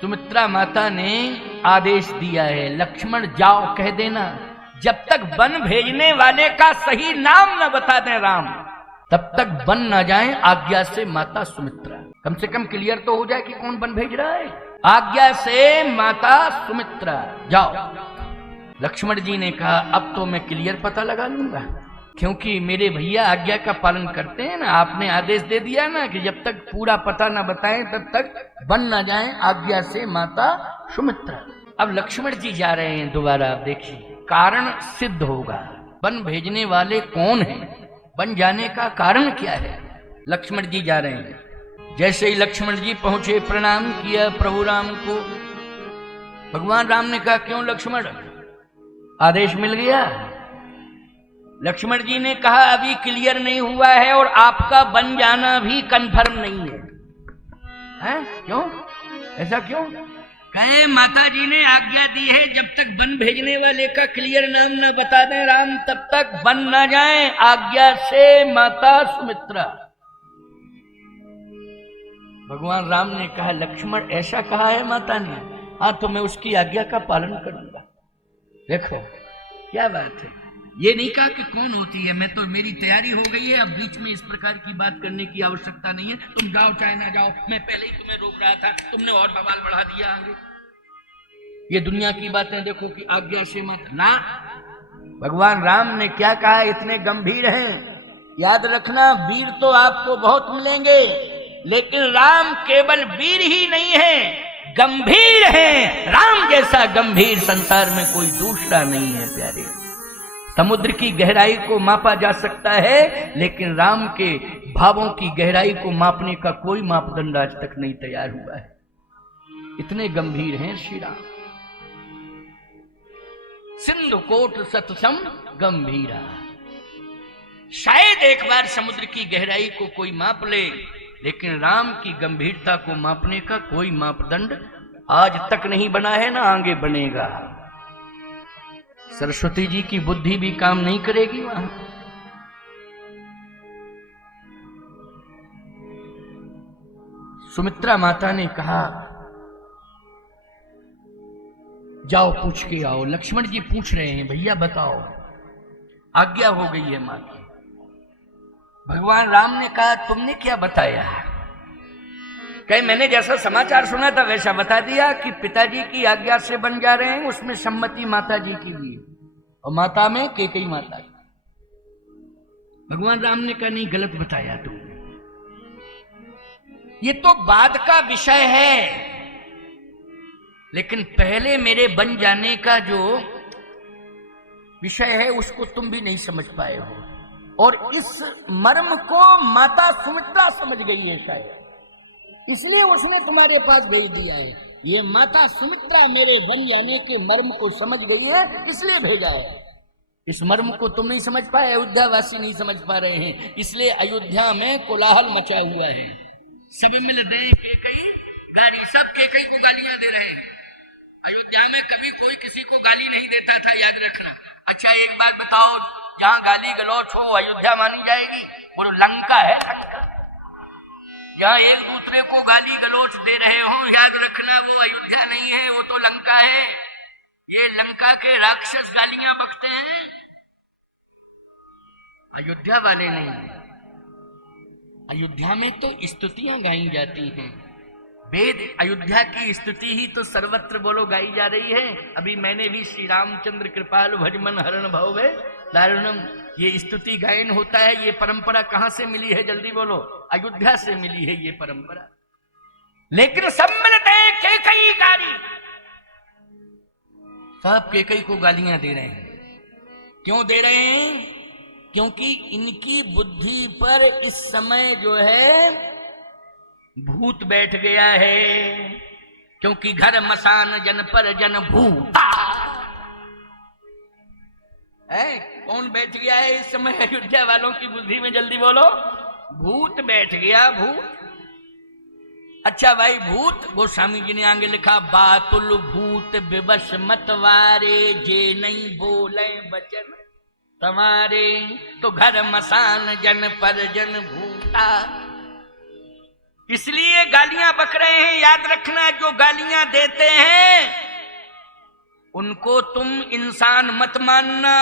सुमित्रा माता ने आदेश दिया है, लक्ष्मण जाओ कह देना, जब तक वन भेजने वाले का सही नाम न बता दें राम, तब तक वन न जाए आज्ञा से माता सुमित्रा। कम से कम क्लियर तो हो जाए कि कौन वन भेज रहा है। आज्ञा से माता सुमित्रा जाओ। लक्ष्मण जी ने कहा अब तो मैं क्लियर पता लगा लूंगा, क्योंकि मेरे भैया आज्ञा का पालन करते हैं ना। आपने आदेश दे दिया ना कि जब तक पूरा पता न बताएं तब तक वन न जाए आज्ञा से माता सुमित्रा। अब लक्ष्मण जी जा रहे हैं दोबारा। आप देखिए कारण सिद्ध होगा, वन भेजने वाले कौन है, वन जाने का कारण क्या है। लक्ष्मण जी जा रहे हैं। जैसे ही लक्ष्मण जी पहुंचे, प्रणाम किया प्रभु राम को। भगवान राम ने कहा क्यों लक्ष्मण, आदेश मिल गया? लक्ष्मण जी ने कहा अभी क्लियर नहीं हुआ है और आपका बन जाना भी कंफर्म नहीं है। हैं? क्यों? ऐसा क्यों? कहे माता जी ने आज्ञा दी है जब तक वन भेजने वाले का क्लियर नाम न बता दें राम, तब तक वन न जाए आज्ञा से माता सुमित्रा। भगवान राम ने कहा लक्ष्मण ऐसा कहा है माता ने, हाँ तो मैं उसकी आज्ञा का पालन करूंगा। देखो क्या बात है, ये नहीं कहा कि कौन होती है, मैं तो मेरी तैयारी हो गई है, अब बीच में इस प्रकार की बात करने की आवश्यकता नहीं है। तुम जाओ चाहे ना जाओ, मैं पहले ही तुम्हें रोक रहा था, तुमने और बवाल बढ़ा दिया आगे। ये दुनिया की बातें देखो कि आज्ञा से मत ना। भगवान राम ने क्या कहा, इतने गंभीर हैं। याद रखना वीर तो आपको बहुत मिलेंगे, लेकिन राम केवल वीर ही नहीं है, गंभीर है। राम जैसा गंभीर संसार में कोई दूसरा नहीं है प्यारे। समुद्र की गहराई को मापा जा सकता है, लेकिन राम के भावों की गहराई को मापने का कोई मापदंड आज तक नहीं तैयार हुआ है। इतने गंभीर हैं श्री राम। सिंधु कोट सतसम गंभीरा। शायद एक बार समुद्र की गहराई को कोई माप ले, लेकिन राम की गंभीरता को मापने का कोई मापदंड आज तक नहीं बना है, ना आगे बनेगा। सरस्वती जी की बुद्धि भी काम नहीं करेगी वहां। सुमित्रा माता ने कहा जाओ पूछ के आओ। लक्ष्मण जी पूछ रहे हैं भैया बताओ। आज्ञा हो गई है मां की। भगवान राम ने कहा तुमने क्या बताया? कहे मैंने जैसा समाचार सुना था वैसा बता दिया कि पिताजी की आज्ञा से बन जा रहे हैं, उसमें सम्मति माता जी की भी है और माता में कैकेयी माता की। भगवान राम ने कहा नहीं गलत बताया तुमने, ये तो बाद का विषय है, लेकिन पहले मेरे बन जाने का जो विषय है उसको तुम भी नहीं समझ पाए हो, और इस मर्म को माता सुमित्रा समझ गई है शायद, इसलिए उसने तुम्हारे पास भेज दिया है। ये माता सुमित्रा मेरे बन जाने के मर्म को समझ गई है, इसलिए भेजा है। इस मर्म को तुम नहीं समझ पाए, अयोध्या वासी नहीं समझ पा रहे हैं, इसलिए अयोध्या में कोलाहल मचा हुआ है। सब मिल दे कैकेयी गाली, सब कैकेयी को गालियां दे रहे हैं। अयोध्या में कभी कोई किसी को गाली नहीं देता था, याद रखना। अच्छा एक बात बताओ, जहां गाली गलौच हो अयोध्या मानी जाएगी? वो लंका है, लंका। जहां एक दूसरे को गाली गलौच दे रहे हो, याद रखना वो अयोध्या नहीं है, वो तो लंका है। ये लंका के राक्षस गालियां बकते हैं, अयोध्या वाले नहीं। अयोध्या में तो स्तुतियां गाई जाती हैं, वेद अयोध्या की स्तुति ही तो सर्वत्र बोलो गाई जा रही है। अभी मैंने भी श्री रामचंद्र कृपाल भजमन हरण भव दारुणम, ये स्तुति गायन होता है। ये परंपरा कहां से मिली है जल्दी बोलो? अयोध्या से मिली है ये परंपरा। लेकिन सब मिलते हैं कैकेयी गाली, सब कैकेयी को गालियां दे रहे हैं। क्यों दे रहे हैं? क्योंकि इनकी बुद्धि पर इस समय जो है भूत बैठ गया है। क्योंकि घर मसान जन पर जन भूता है। कौन बैठ गया है इस समय अयोध्या वालों की बुद्धि में? जल्दी बोलो। भूत बैठ गया, भूत। अच्छा भाई भूत, गोस्वामी जी ने आगे लिखा बातुल भूत विवश मतवारे, जे नहीं बोले वचन तुम्हारे, तो घर मसान जन पर जन भूता। इसलिए गालियां बक रहे हैं। याद रखना, जो गालियां देते हैं उनको तुम इंसान मत मानना,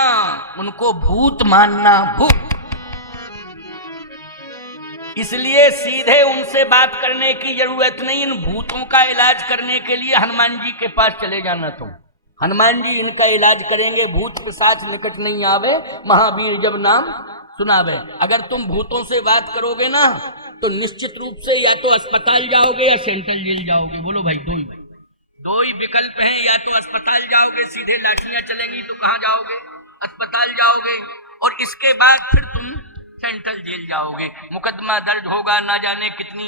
उनको भूत मानना, भूत। इसलिए सीधे उनसे बात करने की जरूरत नहीं। इन भूतों का इलाज करने के लिए हनुमान जी के पास चले जाना तुम। हनुमान जी इनका इलाज करेंगे। भूत पिशाच निकट नहीं आवे, महावीर जब नाम सुनावे। अगर तुम भूतों से बात करोगे ना तो निश्चित रूप से या तो अस्पताल जाओगे या सेंट्रल जेल जाओगे। बोलो भाई, दो ही विकल्प हैं। या तो अस्पताल जाओगे, सीधे लाठियां चलेंगी तो कहां जाओगे? अस्पताल जाओगे, और इसके बाद फिर तुम सेंट्रल जेल जाओगे। मुकदमा दर्ज होगा, ना जाने कितनी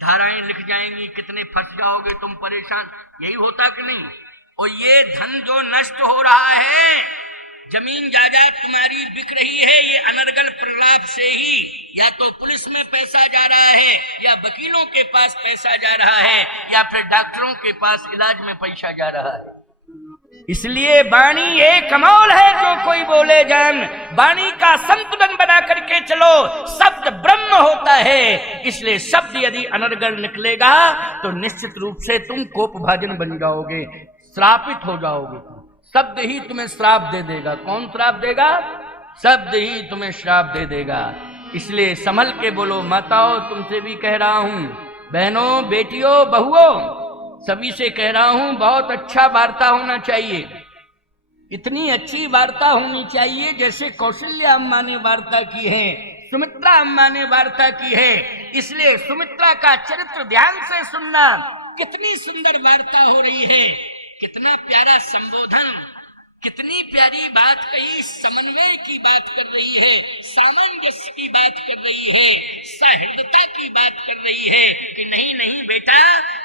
धाराएं लिख जाएंगी, कितने फंस जाओगे तुम, परेशान। यही होता कि नहीं? और ये धन जो नष्ट हो रहा है, जमीन जायदाद तुम्हारी बिक रही है, ये अनर्गल प्रलाप से ही या तो पुलिस में पैसा जा रहा है, या वकीलों के पास पैसा जा रहा है, या फिर डॉक्टरों के पास इलाज में पैसा जा रहा है। इसलिए वाणी एक अमोल है, जो कोई बोले जान। वाणी का संतुलन बना करके चलो। शब्द ब्रह्म होता है, इसलिए शब्द यदि अनर्गल निकलेगा तो निश्चित रूप से तुम कोपभाजन बन जाओगे, श्रापित हो जाओगे। शब्द ही तुम्हें श्राप दे देगा। कौन श्राप देगा? शब्द ही तुम्हें श्राप दे देगा। इसलिए संभल के बोलो। माताओं, तुमसे भी कह रहा हूं, बहनों, बेटियों, बहुओं, सभी से कह रहा हूं, बहुत अच्छा वार्ता होना चाहिए। इतनी अच्छी वार्ता होनी चाहिए जैसे कौशल्या अम्मा ने वार्ता की है, सुमित्रा अम्मा ने वार्ता की है। इसलिए सुमित्रा का चरित्र ध्यान से सुनना। कितनी सुंदर वार्ता हो रही है, कितना प्यारा संबोधन, कितनी प्यारी बात कही। समन्वय की बात कर रही है, सामंजस्य की बात कर रही है, सहृदयता की बात कर रही है कि नहीं नहीं बेटा,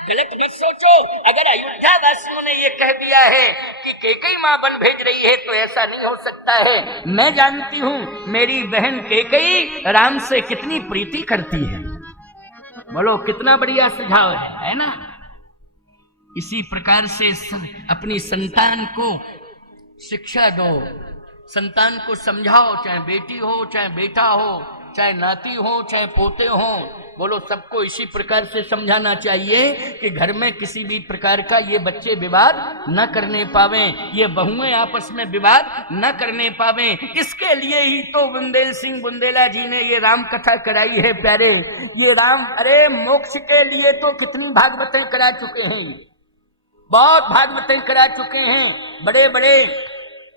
गलत मत सोचो। अगर अयोध्या वासियों ने ये कह दिया है कि कैकेयी मां वन भेज रही है तो ऐसा नहीं हो सकता है। मैं जानती हूं मेरी बहन कैकेयी राम से कितनी प्रीति करती है। बोलो, कितना बढ़िया सुझाव है ना? इसी प्रकार से अपनी संतान को शिक्षा दो, संतान को समझाओ, चाहे बेटी हो, चाहे बेटा हो, चाहे नाती हो, चाहे पोते हो। बोलो, सबको इसी प्रकार से समझाना चाहिए कि घर में किसी भी प्रकार का ये बच्चे विवाद न करने पावे, ये बहुएं आपस में विवाद न करने पावे। इसके लिए ही तो बुंदेल सिंह बुंदेला जी ने ये राम कथा कराई है प्यारे। ये राम, अरे मोक्ष के लिए तो कितनी भागवतें करा चुके हैं, बहुत भागवतें करा चुके हैं, बड़े बड़े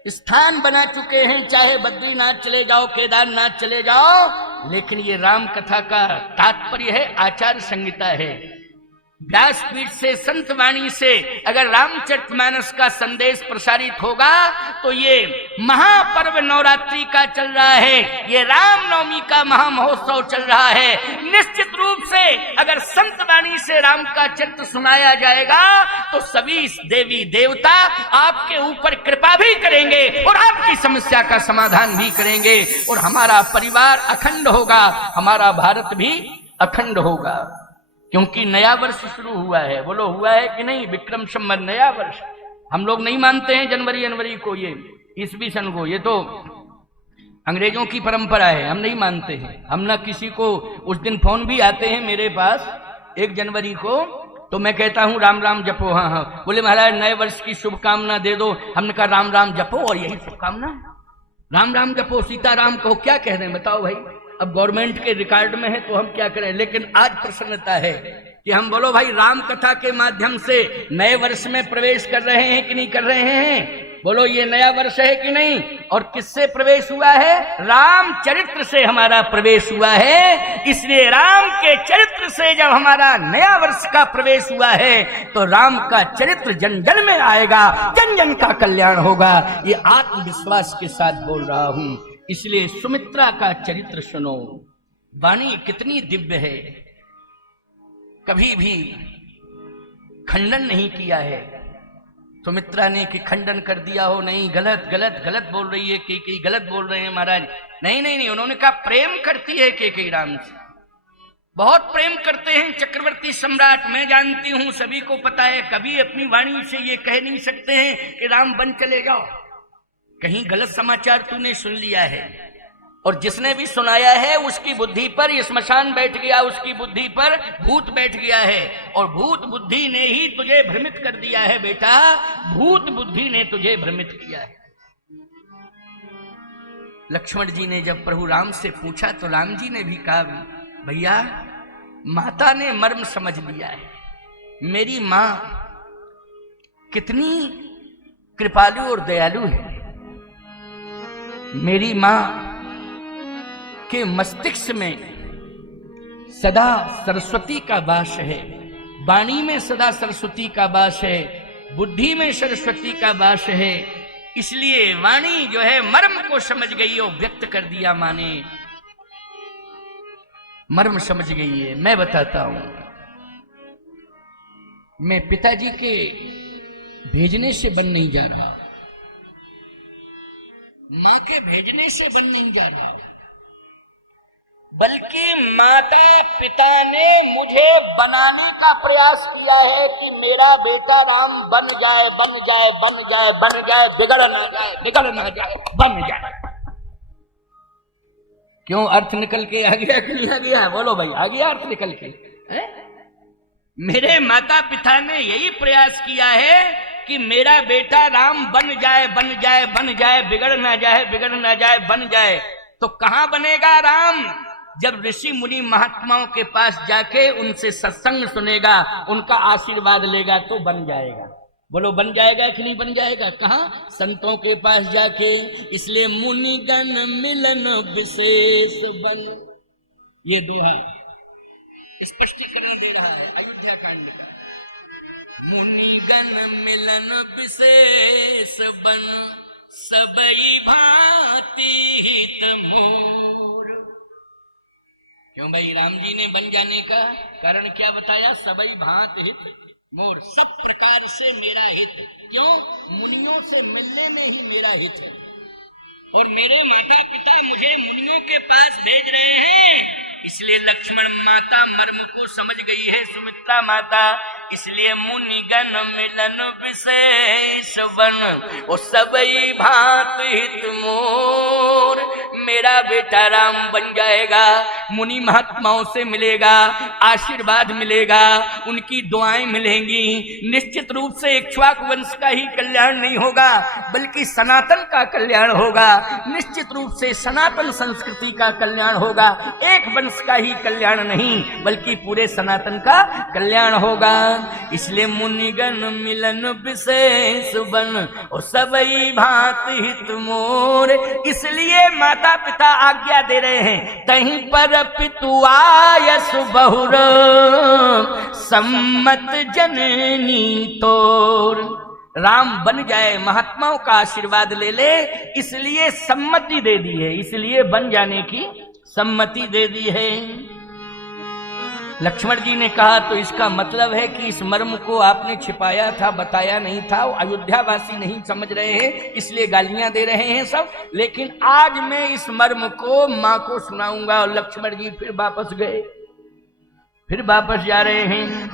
स्थान बना चुके हैं। चाहे बद्रीनाथ चले जाओ, केदारनाथ चले जाओ, लेकिन ये राम कथा का तात्पर्य है, आचार संहिता है। व्यासपीठ से, संत वाणी से अगर रामचरितमानस का संदेश प्रसारित होगा तो ये महापर्व नवरात्रि का चल रहा है, ये रामनवमी का महामहोत्सव चल रहा है। निश्चित रूप से अगर संत वाणी से राम का चरित्र सुनाया जाएगा तो सभी देवी देवता आपके ऊपर कृपा भी करेंगे और आपकी समस्या का समाधान भी करेंगे, और हमारा परिवार अखंड होगा, हमारा भारत भी अखंड होगा। क्योंकि नया वर्ष शुरू हुआ है। बोलो, हुआ है कि नहीं? विक्रम संवत, नया वर्ष। हम लोग नहीं मानते हैं जनवरी को, ये ईसवी सन को, ये तो अंग्रेजों की परंपरा है, हम नहीं मानते हैं। हम ना किसी को, उस दिन फोन भी आते हैं मेरे पास 1 जनवरी को, तो मैं कहता हूं राम राम जपो। हाँ हाँ, बोले महाराज नए वर्ष की शुभकामना दे दो। हमने कहा राम राम जपो, और यही शुभकामना, राम राम जपो, सीताराम कहो। क्या कह रहे हैं बताओ भाई? अब गवर्नमेंट के रिकॉर्ड में है तो हम क्या करें। लेकिन आज प्रसन्नता है कि हम, बोलो भाई, राम कथा के माध्यम से नए वर्ष में प्रवेश कर रहे हैं कि नहीं कर रहे हैं? बोलो, ये नया वर्ष है कि नहीं? और किससे प्रवेश हुआ है? राम चरित्र से हमारा प्रवेश हुआ है। इसलिए राम के चरित्र से जब हमारा नया वर्ष का प्रवेश हुआ है तो राम का चरित्र जन जन में आएगा, जन जन का कल्याण होगा। ये आत्मविश्वास के साथ बोल रहा हूं। इसलिए सुमित्रा का चरित्र सुनो। वाणी कितनी दिव्य है, कभी भी खंडन नहीं किया है सुमित्रा ने कि खंडन कर दिया हो, नहीं, गलत गलत गलत बोल रही है कैकेयी, गलत बोल रहे हैं महाराज। नहीं नहीं नहीं, उन्होंने कहा प्रेम करती है कैकेयी राम से, बहुत प्रेम करते हैं चक्रवर्ती सम्राट। मैं जानती हूं, सभी को पता है, कभी अपनी वाणी से ये कह नहीं सकते हैं कि राम वन चले जाओ। कहीं गलत समाचार तूने सुन लिया है और जिसने भी सुनाया है उसकी बुद्धि पर ये स्मशान बैठ गया, उसकी बुद्धि पर भूत बैठ गया है। और भूत बुद्धि ने ही तुझे भ्रमित कर दिया है बेटा, भूत बुद्धि ने तुझे भ्रमित किया है। लक्ष्मण जी ने जब प्रभु राम से पूछा तो राम जी ने भी कहा, भैया माता ने मर्म समझ लिया है। मेरी मां कितनी कृपालु और दयालु है। मेरी मां के मस्तिष्क में सदा सरस्वती का वास है, वाणी में सदा सरस्वती का वास है, बुद्धि में सरस्वती का वास है। इसलिए वाणी जो है मर्म को समझ गई और व्यक्त कर दिया। माने मर्म समझ गई है। मैं बताता हूं, मैं पिताजी के भेजने से बन नहीं जा रहा, मां के भेजने से बन नहीं जा रहा, बल्कि माता पिता ने मुझे बनाने का प्रयास किया है कि मेरा बेटा राम बन जाए, बन जाए, बन जाए, बन जाए, बिगड़ ना जाए, बिगड़ ना जाए, बन जाए। क्यों, अर्थ निकल के आ गया कि नहीं आ गया? बोलो भाई, आ गया अर्थ निकल के? मेरे माता पिता ने यही प्रयास किया है कि मेरा बेटा राम बन जाए, बन जाए, बन जाए, बिगड़ ना जाए, बिगड़ ना जाए, बन जाए। तो कहां बनेगा राम? जब ऋषि मुनि महात्माओं के पास जाके उनसे सत्संग सुनेगा, उनका आशीर्वाद लेगा तो बन जाएगा। बोलो, बन जाएगा कि नहीं बन जाएगा? कहां? संतों के पास जाके। इसलिए मुनिगण मिलन विशेष बन, ये दोहा स्पष्टीकरण दे रहा है अयोध्या कांड का। मुनिगण मिलन विशेष बन, सबई भांति हित मोर। क्यों भाई, राम जी ने बन जाने का कारण क्या बताया? सबई भांति हित मोर, सब प्रकार से मेरा हित। क्यों? मुनियों से मिलने में ही मेरा हित है। और मेरे माता पिता मुझे मुनियों के पास भेज रहे हैं, इसलिए लक्ष्मण माता मर्म को समझ गई है, सुमित्रा माता। इसलिए मुनिगण मिलन विशेष बन, वो सबई भांत हित मोर। मेरा बेटा राम बन जाएगा, मुनि महात्माओं से मिलेगा, आशीर्वाद मिलेगा, उनकी दुआएं मिलेंगी। निश्चित रूप से इक्ष्वाकु वंश का ही कल्याण नहीं होगा, बल्कि सनातन का कल्याण होगा। निश्चित रूप से सनातन संस्कृति का कल्याण होगा। एक वंश का ही कल्याण नहीं, बल्कि पूरे सनातन का कल्याण होगा। इसलिए मुनिगण मिलन विशेष बन, और सबई भांति हित मोर। इसलिए माता पिता आज्ञा दे रहे हैं, तहीं पर पितु आयस बहुर, सम्मत जननी तोर। राम बन जाए, महात्माओं का आशीर्वाद ले ले, इसलिए सम्मति दे दी है, इसलिए बन जाने की सम्मति दे दी है। लक्ष्मण जी ने कहा, तो इसका मतलब है कि इस मर्म को आपने छिपाया था, बताया नहीं था। अयोध्यावासी नहीं समझ रहे हैं, इसलिए गालियां दे रहे हैं सब। लेकिन आज मैं इस मर्म को मां को सुनाऊंगा। और लक्ष्मण जी फिर वापस गए, फिर वापस जा रहे हैं।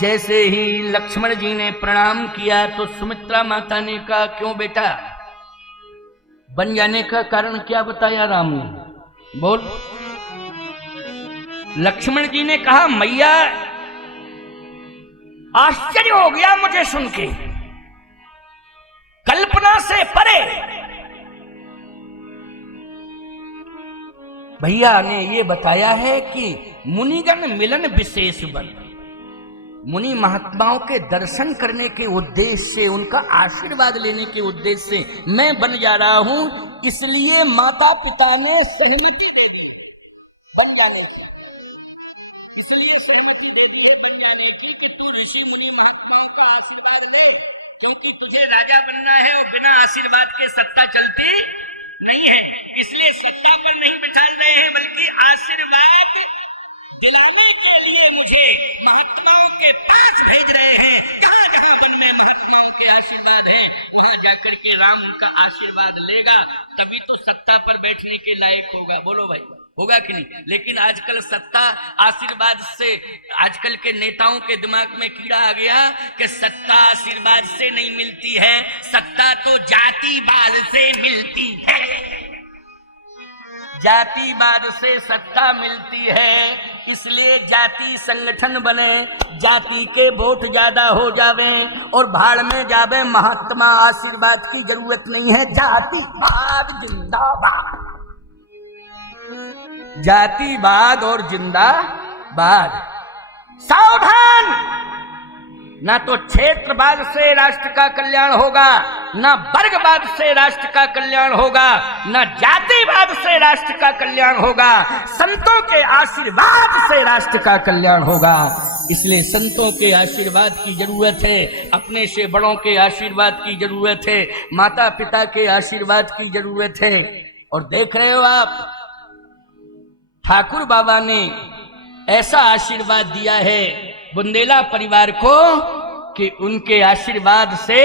जैसे ही लक्ष्मण जी ने प्रणाम किया तो सुमित्रा माता ने कहा, क्यों बेटा, बन जाने का कारण क्या बताया राम ने? बोल। लक्ष्मण जी ने कहा, मैया आश्चर्य हो गया मुझे सुन के, कल्पना से परे। भैया ने ये बताया है कि मुनिगण मिलन विशेष बन, मुनि महात्माओं के दर्शन करने के उद्देश्य से, उनका आशीर्वाद लेने के उद्देश्य से मैं बन जा रहा हूं। इसलिए माता पिता ने सहमति दे दी बन जाने की, इसलिए सहमति दे दी है बन जाने की कि तू ऋषि मुनि महात्माओं का आशीर्वाद ले, क्योंकि तुझे राजा बनना है और बिना आशीर्वाद के सत्ता चलती नहीं है। इसलिए सत्ता पर नहीं बिठा रहे हैं, बल्कि आशीर्वाद दिलाने के लिए मुझे महात्माओं के पास भेज रहे हैं। जहां जहां मन में महात्माओं के आशीर्वाद है, वहां जाकर के राम का आशीर्वाद लेगा, तभी तो सत्ता पर बैठने के लायक होगा। बोलो भाई, होगा कि नहीं? लेकिन आजकल सत्ता आशीर्वाद से, आजकल के नेताओं के दिमाग में कीड़ा आ गया कि सत्ता आशीर्वाद से नहीं मिलती है, सत्ता तो जातिवाद से मिलती है। जातिवाद से सत्ता मिलती है, इसलिए जाति संगठन बने, जाति के वोट ज्यादा हो जावे और भाड़ में जावे महात्मा, आशीर्वाद की जरूरत नहीं है। जातिवाद जिंदाबाद, जातिवाद और जिंदाबाद। सावधान, ना तो क्षेत्रवाद से राष्ट्र का कल्याण होगा, ना वर्गवाद से राष्ट्र का कल्याण होगा, ना जातिवाद से राष्ट्र का कल्याण होगा, संतों के आशीर्वाद से राष्ट्र का कल्याण होगा। इसलिए संतों के आशीर्वाद की जरूरत है, अपने से बड़ों के आशीर्वाद की जरूरत है, माता पिता के आशीर्वाद की जरूरत है। और देख रहे हो आप, ठाकुर बाबा ने ऐसा आशीर्वाद दिया है बुंदेला परिवार को कि उनके आशीर्वाद से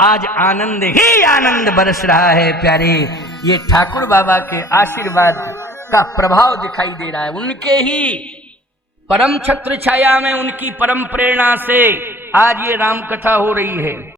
आज आनंद ही आनंद बरस रहा है। प्यारे, ये ठाकुर बाबा के आशीर्वाद का प्रभाव दिखाई दे रहा है। उनके ही परम छत्र छाया में, उनकी परम प्रेरणा से आज ये राम कथा हो रही है।